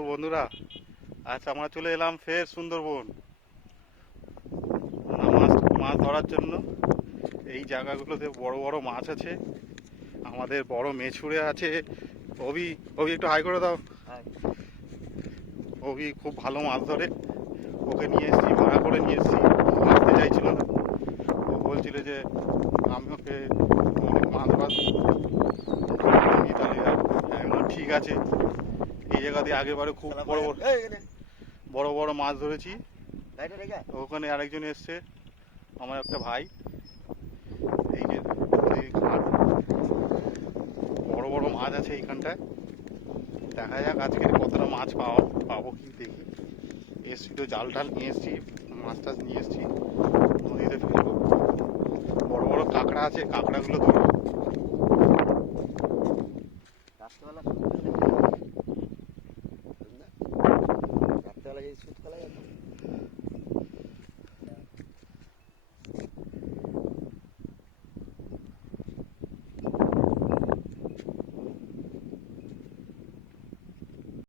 Hello বন্ধুরা, আজ আমরা চলে এলাম ফের সুন্দরবন মাছ মাছ ধরার জন্য। এই জায়গাগুলোতে বড় বড় মাছ আছে, আমাদের বড় মেছুরে আছে। অভি, অভি একটু হাই করে দাও। অভি খুব ভালো মাছ ধরে, ওকে নিয়ে এসেছি, ভাড়া করে নিয়ে এসেছি। ও আসতে চাইছিল না, ও বলছিল যে আমি ওকে অনেক মাছ ভাত দিই, তাহলে আমি বললাম, ঠিক আছে। এই জায়গা দিয়ে আগেরবারে খুব বড় বড় বড় বড় মাছ ধরেছি। ওখানে আরেকজন এসছে, আমার একটা ভাই। এই যে এই ঘাট, বড় বড় মাছ আছে এইখানটায়। দেখা যাক আজকে কতটা মাছ পাবো কি দেখি। এসছি তো, জাল টাল নিয়ে এসছি, মাছ টাছ নিয়ে এসছি, নদীতে ফেলবো। বড় বড় কাঁকড়া আছে, কাঁকড়াগুলো ধরবো।